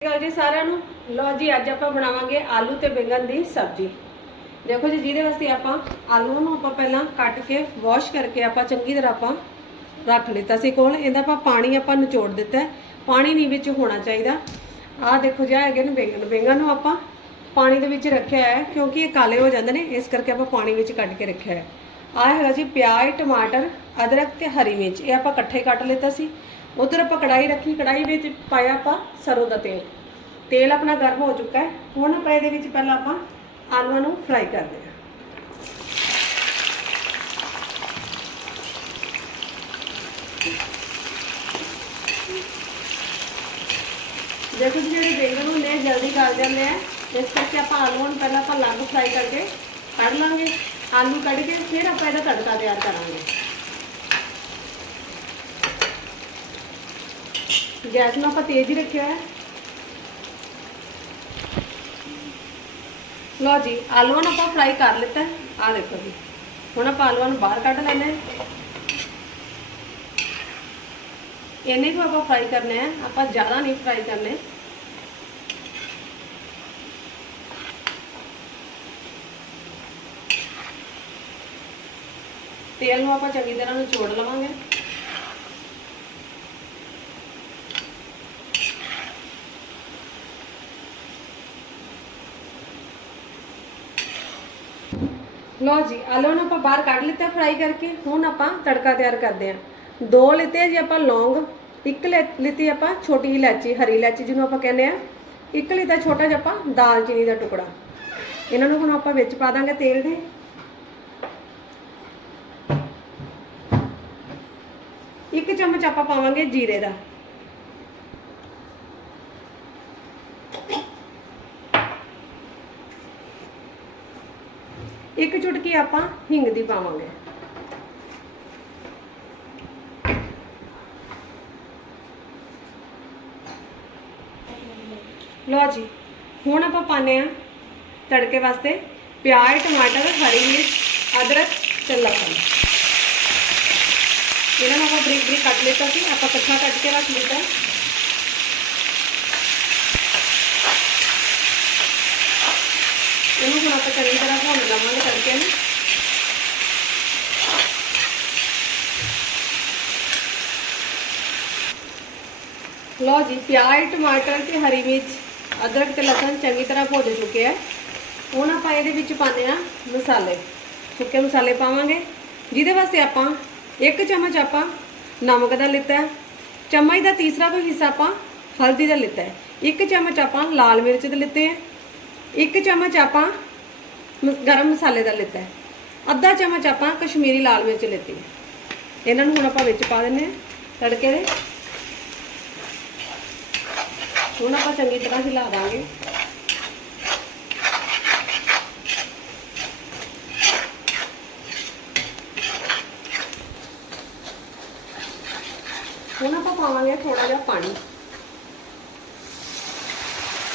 ਗੱਲ ਜੀ ਸਾਰਿਆਂ ਨੂੰ। ਲਓ ਜੀ, ਅੱਜ ਆਪਾਂ ਬਣਾਵਾਂਗੇ ਆਲੂ ਤੇ ਬੈਂਗਣ ਦੀ ਸਬਜ਼ੀ। ਦੇਖੋ ਜੀ, ਜਿਹਦੇ ਵਾਸਤੇ ਆਪਾਂ ਆਲੂਆਂ ਨੂੰ ਆਪਾਂ ਪਹਿਲਾਂ ਕੱਟ ਕੇ ਵਾਸ਼ ਕਰਕੇ ਆਪਾਂ ਚੰਗੀ ਤਰ੍ਹਾਂ ਆਪਾਂ ਰੱਖ ਲਿੱਤਾ ਸੀ ਕੋਲ। ਇਹਦਾ ਆਪਾਂ ਪਾਣੀ ਆਪਾਂ ਨਿਚੋੜ ਦਿੱਤਾ ਪਾਣੀ ਨਹੀਂ ਵਿੱਚ ਹੋਣਾ ਚਾਹੀਦਾ। ਆਹ ਦੇਖੋ ਜੀ ਹੈਗੇ ਨੇ ਬੈਂਗਣ। ਬੈਂਗਣ ਨੂੰ ਆਪਾਂ ਪਾਣੀ ਦੇ ਵਿੱਚ ਰੱਖਿਆ ਹੈ, ਕਿਉਂਕਿ ਇਹ ਕਾਲੇ ਹੋ ਜਾਂਦੇ ਨੇ, ਇਸ ਕਰਕੇ ਆਪਾਂ ਪਾਣੀ ਵਿੱਚ ਕੱਟ ਕੇ ਰੱਖਿਆ ਹੈ। ਆਹ ਹੈਗਾ ਜੀ, ਪਿਆਜ਼, ਟਮਾਟਰ, ਅਦਰਕ ਤੇ ਹਰੀ ਮਿਰਚ। ਇਹ ਆਪਾਂ ਇਕੱਠੇ ਕੱਟ ਲਿੱਤਾ ਸੀ। ਉਧਰ ਆਪਾਂ ਕੜਾਈ ਰੱਖੀ ਕੜਾਈ ਵਿੱਚ ਪਾਇਆ ਆਪਾਂ ਸਰੋਂ ਦਾ ਤੇਲ। ਤੇਲ ਆਪਣਾ ਗਰਮ ਹੋ ਚੁੱਕਾ ਹੈ। ਹੁਣ ਆਪਾਂ ਇਹਦੇ ਵਿੱਚ ਪਹਿਲਾਂ ਆਪਾਂ ਆਲੂਆਂ ਨੂੰ ਫਰਾਈ ਕਰਦੇ ਹਾਂ। ਦੇਖੋ ਜੀ ਜਿਹੜੇ ਬੈਂਗਣ ਹੁੰਦੇ ਆ ਜਲਦੀ ਗਲ ਜਾਂਦੇ ਆ ਇਸ ਕਰਕੇ ਆਪਾਂ ਆਲੂਆਂ ਨੂੰ ਪਹਿਲਾਂ ਆਪਾਂ ਅਲੱਗ ਫਰਾਈ ਕਰਕੇ ਕੱਢ ਲਾਂਗੇ। ਆਲੂ ਕੱਢ ਕੇ ਫਿਰ ਆਪਾਂ ਇਹਦਾ ਤੜਕਾ ਤਿਆਰ ਕਰਾਂਗੇ। ਗੈਸ ਨੂੰ ਆਪਾਂ ਤੇਜ਼ ਹੀ ਰੱਖਿਆ ਹੈ। ਲਓ ਜੀ, ਆਲੂਆਂ ਨੂੰ ਆਪਾਂ ਫਰਾਈ ਕਰ ਲਿੱਤਾ ਆ ਦੇਖੋ ਜੀ, ਹੁਣ ਆਪਾਂ ਆਲੂਆਂ ਨੂੰ ਬਾਹਰ ਕੱਢ ਲੈਣੇ ਇਹਨੇ ਨੂੰ ਆਪਾਂ ਫਰਾਈ ਕਰਨੇ ਹੈ, ਆਪਾਂ ਜ਼ਿਆਦਾ ਨਹੀਂ ਫਰਾਈ ਕਰਨੇ। ਤੇਲ ਨੂੰ ਆਪਾਂ ਚੰਗੀ ਤਰ੍ਹਾਂ ਨਿਚੋੜ ਲਵਾਂਗੇ। ਲਓ ਜੀ ਆਲੂ ਨੂੰ ਆਪਾਂ ਬਾਹਰ ਕੱਢ ਲਿੱਤਾ ਫਰਾਈ ਕਰਕੇ, ਹੁਣ ਆਪਾਂ ਤੜਕਾ ਤਿਆਰ ਕਰਦੇ ਹਾਂ। ਦੋ ਲਿੱਤੇ ਜੀ ਆਪਾਂ ਲੌਂਗ, ਇੱਕ ਲਿ- ਲਿੱਤੀ ਆਪਾਂ ਛੋਟੀ ਇਲਾਚੀ, ਹਰੀ ਇਲਾਚੀ ਜਿਹਨੂੰ ਆਪਾਂ ਕਹਿੰਦੇ ਆ ਇੱਕ ਲਿੱਤਾ ਛੋਟਾ ਜਿਹਾ ਆਪਾਂ ਦਾਲਚੀਨੀ ਦਾ ਟੁਕੜਾ। ਇਹਨਾਂ ਨੂੰ ਹੁਣ ਆਪਾਂ ਵਿੱਚ ਪਾ ਦਾਂਗੇ ਤੇਲ ਦੇ। ਇੱਕ ਚਮਚ ਆਪਾਂ ਪਾਵਾਂਗੇ ਜੀਰੇ ਦਾ। ਇੱਕ ਚੁਟਕੀ ਆਪਾਂ ਹਿੰਗ ਦੀ ਪਾਵਾਂਗੇ। ਲਓ ਜੀ, ਹੁਣ ਆਪਾਂ ਪਾਣੇ ਆ ਤੜਕੇ ਵਾਸਤੇ ਪਿਆਜ਼, ਟਮਾਟਰ, ਹਰੀ ਮਿਰਚ, ਅਦਰਕ ਤੇ ਲਸਣ। ਇਹਨਾਂ ਨੂੰ ਆਪਾਂ ਬਰੀਕ ਬਰੀਕ ਕੱਟ ਲਿੱਤਾ ਸੀ, ਆਪਾਂ ਇਕੱਠਾ ਕੱਟ ਕੇ ਰੱਖ ਲਿੱਤਾ ਇਹਨੂੰ ਹੁਣ ਆਪਾਂ ਚੰਗੀ ਤਰ੍ਹਾਂ ਭੁੰਨ ਲਵਾਂਗੇ ਤੜਕੇ ਨੂੰ। ਲਓ ਜੀ, ਪਿਆਜ਼, ਟਮਾਟਰ ਤੇ ਹਰੀ ਮਿਰਚ, ਅਦਰਕ ਤੇ ਲਸਣ ਚੰਗੀ ਤਰ੍ਹਾਂ ਭੁੱਜ ਚੁੱਕੇ ਆ। ਹੁਣ ਆਪਾਂ ਇਹਦੇ ਵਿੱਚ ਪਾਉਂਦੇ ਆ ਮਸਾਲੇ। ਸੁੱਕੇ ਮਸਾਲੇ ਪਾਵਾਂਗੇ, ਜਿਹਦੇ ਵਾਸਤੇ ਆਪਾਂ ਇੱਕ ਚਮਚ ਆਪਾਂ ਨਮਕ ਦਾ ਲਿੱਤਾ ਚਮਚ ਦਾ ਤੀਸਰਾ ਕੋਈ ਹਿੱਸਾ ਆਪਾਂ ਹਲਦੀ ਦਾ ਲਿੱਤਾ ਇੱਕ ਚਮਚ ਆਪਾਂ ਲਾਲ ਮਿਰਚ ਦੇ ਲਿੱਤੇ ਹੈ। ਇੱਕ ਚਮਚ ਆਪਾਂ ਗਰਮ ਮਸਾਲੇ ਦਾ ਲਿੱਤਾ ਹੈ। ਅੱਧਾ ਚਮਚ ਆਪਾਂ ਕਸ਼ਮੀਰੀ ਲਾਲ ਮਿਰਚ ਲਿੱਤੀ ਹੈ। ਇਹਨਾਂ ਨੂੰ ਹੁਣ ਆਪਾਂ ਵਿੱਚ ਪਾ ਦਿੰਨੇ ਆ ਤੜਕੇ ਦੇ। ਹੁਣ ਆਪਾਂ ਚੰਗੀ ਤਰ੍ਹਾਂ ਹਿਲਾ ਦਾਂਗੇ। ਹੁਣ ਆਪਾਂ ਪਾਵਾਂਗੇ ਥੋੜਾ ਜਿਹਾ ਪਾਣੀ।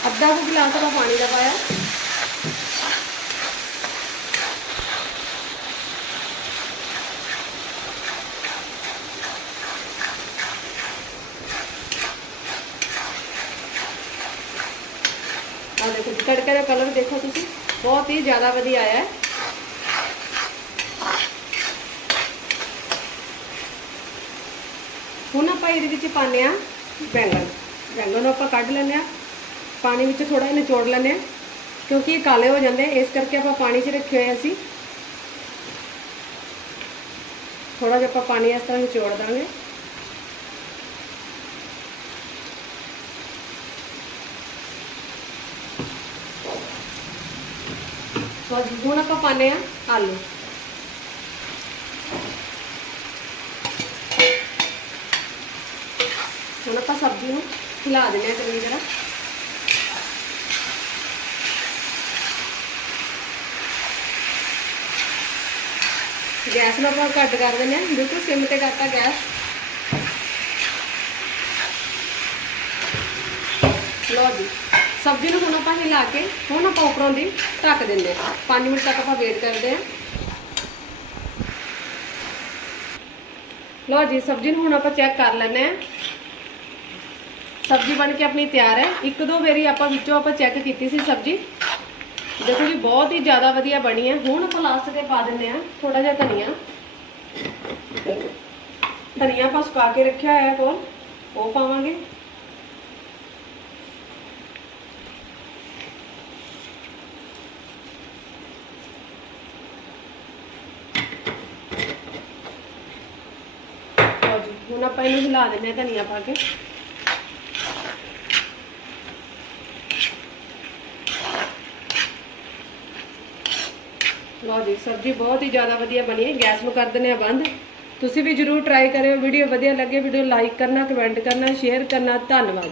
ਅੱਧਾ ਕੁ ਗਿਲਾਸ ਆਪਾਂ ਪਾਣੀ ਦਾ ਪਾਇਆ। ਆ ਦੇਖੋ, ਤੜਕੇ ਦਾ ਕਲਰ ਦੇਖੋ ਤੁਸੀਂ। ਬਹੁਤ ਹੀ ਜ਼ਿਆਦਾ ਵਧੀਆ ਆਇਆ ਹੈ। ਹੁਣ ਆਪਾਂ ਇਹਦੇ ਵਿੱਚ ਪਾਉਂਦੇ ਆ ਬੈਂਗਣ। ਬੈਂਗਣ ਨੂੰ ਆਪਾਂ ਕੱਢ ਲੈਂਦੇ ਆ ਪਾਣੀ ਵਿੱਚ ਥੋੜਾ ਜਿਹਾ ਨਿਚੋੜ ਲੈਂਦੇ ਆ ਕਿਉਂਕਿ ਇਹ ਕਾਲੇ ਹੋ ਜਾਂਦੇ ਇਸ ਕਰਕੇ ਆਪਾਂ ਪਾਣੀ 'ਚ ਰੱਖੇ ਹੋਏ ਅਸੀਂ। ਥੋੜਾ ਜਿਹਾ ਆਪਾਂ ਪਾਣੀ ਇਸ ਤਰ੍ਹਾਂ ਨਿਚੋੜ ਦਾਂਗੇ। ਸੋ ਹੁਣ ਆਪਾਂ ਪਾਉਂਦੇ ਆ ਆਲੂ। ਹੁਣ ਆਪਾਂ ਸਬਜ਼ੀ ਨੂੰ ਹਿਲਾ ਦਿੰਦੇ ਆ ਚੰਗੀ ਤਰ੍ਹਾਂ। ਗੈਸ ਨੂੰ ਆਪਾਂ ਘੱਟ ਕਰ ਦਿੰਦੇ ਆ ਬਿਲਕੁਲ ਸਿਮ ਤੇ ਕਰਤਾ ਗੈਸ। ਲਓ ਜੀ ਸਬਜ਼ੀ ਨੂੰ ਹੁਣ ਆਪਾਂ ਹਿਲਾ ਕੇ ਹੁਣ ਆਪਾਂ ਉੱਪਰੋਂ ਦੀ ਢੱਕ ਦਿੰਦੇ ਆ 5 ਮਿੰਟ ਤੱਕ ਆਪਾਂ ਵੇਟ ਕਰਦੇ ਆ ਲਓ ਜੀ, ਸਬਜ਼ੀ ਨੂੰ ਹੁਣ ਆਪਾਂ ਚੈੱਕ ਕਰ ਲੈਂਦੇ ਆ ਸਬਜ਼ੀ ਬਣ ਕੇ ਆਪਣੀ ਤਿਆਰ ਹੈ। ਇੱਕ ਦੋ ਵਾਰੀ ਆਪਾਂ ਵਿੱਚੋਂ ਆਪਾਂ ਚੈੱਕ ਕੀਤੀ ਸੀ ਸਬਜ਼ੀ। ਦੇਖੋ ਜੀ, ਬਹੁਤ ਹੀ ਜ਼ਿਆਦਾ ਵਧੀਆ ਬਣੀ ਹੈ। ਹੁਣ ਆਪਾਂ ਲਾਸਟ ਤੇ ਪਾ ਦਿੰਦੇ ਆ ਥੋੜਾ ਜਿਹਾ ਧਨੀਆ। ਧਨੀਆ ਆਪਾਂ ਸੁਕਾ ਕੇ ਰੱਖਿਆ ਹੋਇਆ ਕੋਲ, ਉਹ ਪਾਵਾਂਗੇ ਲਓ ਜੀ ਹੁਣ ਆਪਾਂ ਇਹਨੂੰ ਹਿਲਾ ਦਿੰਦੇ ਆ ਧਨੀਆ ਪਾ ਕੇ। ਲਓ ਜੀ, ਸਬਜ਼ੀ ਬਹੁਤ ਹੀ ਜ਼ਿਆਦਾ ਵਧੀਆ ਬਣੀ ਹੈ। ਗੈਸ ਨੂੰ ਕਰ ਦਿੰਦੇ ਆ ਬੰਦ। ਤੁਸੀਂ ਵੀ ਜਰੂਰ ਟਰਾਈ ਕਰਿਓ। ਵੀਡੀਓ ਵਧੀਆ ਲੱਗੇ ਵੀਡੀਓ ਲਾਈਕ ਕਰਨਾ ਕਮੈਂਟ ਕਰਨਾ ਸ਼ੇਅਰ ਕਰਨਾ। ਧੰਨਵਾਦ।